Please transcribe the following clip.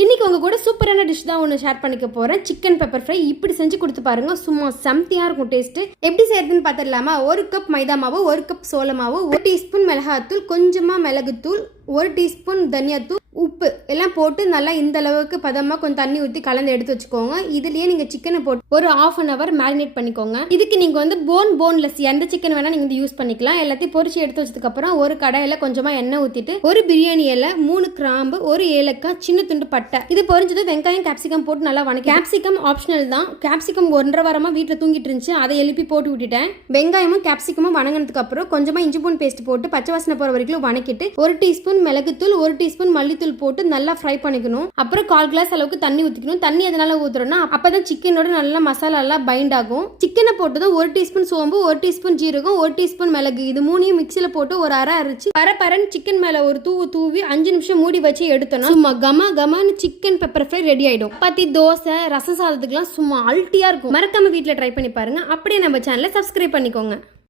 இன்னைக்கு உங்க கூட சூப்பரான டிஷ் தான் ஒன்று ஷேர் பண்ணிக்க போறேன். சிக்கன் பெப்பர் ஃப்ரை இப்படி செஞ்சு கொடுத்து பாருங்க. சும்மா செம்தியா இருக்கும் டேஸ்ட். எப்படி செய்யறதுன்னு பார்த்துடலாமா? 1 கப் மைதா மாவு, 1 கப் சோள மாவு, 1 டீஸ்பூன் மிளகாத்தூள், கொஞ்சமா மிளகுத்தூள், 1 டீஸ்பூன் தனியாத்தூள், உப்பு எல்லாம் போட்டு நல்லா இந்த அளவுக்கு பதமாக கொஞ்சம் தண்ணி ஊற்றி கலந்து எடுத்து வச்சுக்கோங்க. இதுலேயே நீங்கள் சிக்கனை போட்டு ஒரு 1/2 hour மேரினேட் பண்ணிக்கோங்க. இதுக்கு நீங்கள் வந்து போன்லெஸ் எந்த சிக்கன் வேணால் நீங்கள் வந்து யூஸ் பண்ணிக்கலாம். எல்லாத்தையும் பொரிச்சு எடுத்து வச்சதுக்கப்புறம் ஒரு கடாயில் கொஞ்சமாக எண்ணெய் ஊற்றிட்டு ஒரு பிரியாணி இலை, 3 கிராம்பு, 1 ஏலக்காய், சின்ன துண்டு பட்டை, இது பொரிஞ்சது வெங்காயம் கேப்சிகம் போட்டு நல்லா வணக்கி. கேப்சிகம் ஆப்ஷனல் தான். கேப்சிகம் 1.5 வாரமாக வீட்டில் தூங்கிட்டு இருந்துச்சு, அதை எழுப்பி போட்டு விட்டுட்டேன். வெங்காயமும் கேப்சிகமும் வணங்கினதுக்கு அப்புறம் கொஞ்சமாக இஞ்சி பூண்டு பேஸ்ட் போட்டு பச்சை வாசனை போகிற வரைக்கும் வணக்கிட்டு 1 டீஸ்பூன் மிளகுத்தூள், 1 டீஸ்பூன் மல்லித்தூள் போட்டு நல்லா ஃப்ரை பண்ணிக்கணும். அப்புறம் 1/4 கிளாஸ் அளவுக்கு தண்ணி ஊற்றிக்கணும். தண்ணி எதனால ஊற்றுறோம்னா அப்பதான் சிக்கனோட நல்லா மசாலா எல்லாம் பைண்ட் ஆகும். சிக்கனை போட்டதும் 1 டீஸ்பூன் சோம்பு, 1 டீஸ்பூன் ஜீரகம், 1 டீஸ்பூன் மிளகு, இது மூணையும் மிக்சியில் போட்டு ஒரு அரை அரைச்சு பரப்பரன்னு சிக்கன் மேல ஒரு தூவி 5 நிமிஷம் மூடி வச்சு எடுத்தோம்னா சும்மா கமான்னு சிக்கன் பெப்பர் ஃப்ரை ரெடி ஆயிடும். சப்பாத்தி, தோசை, ரசம் சாதத்துக்குலாம் சும்மா அல்ட்டியா இருக்கும். மறக்காம வீட்டில் ட்ரை பண்ணி பாருங்க. அப்படியே நம்ம சேனலை சப்ஸ்கிரைப் பண்ணிக்கோங்க.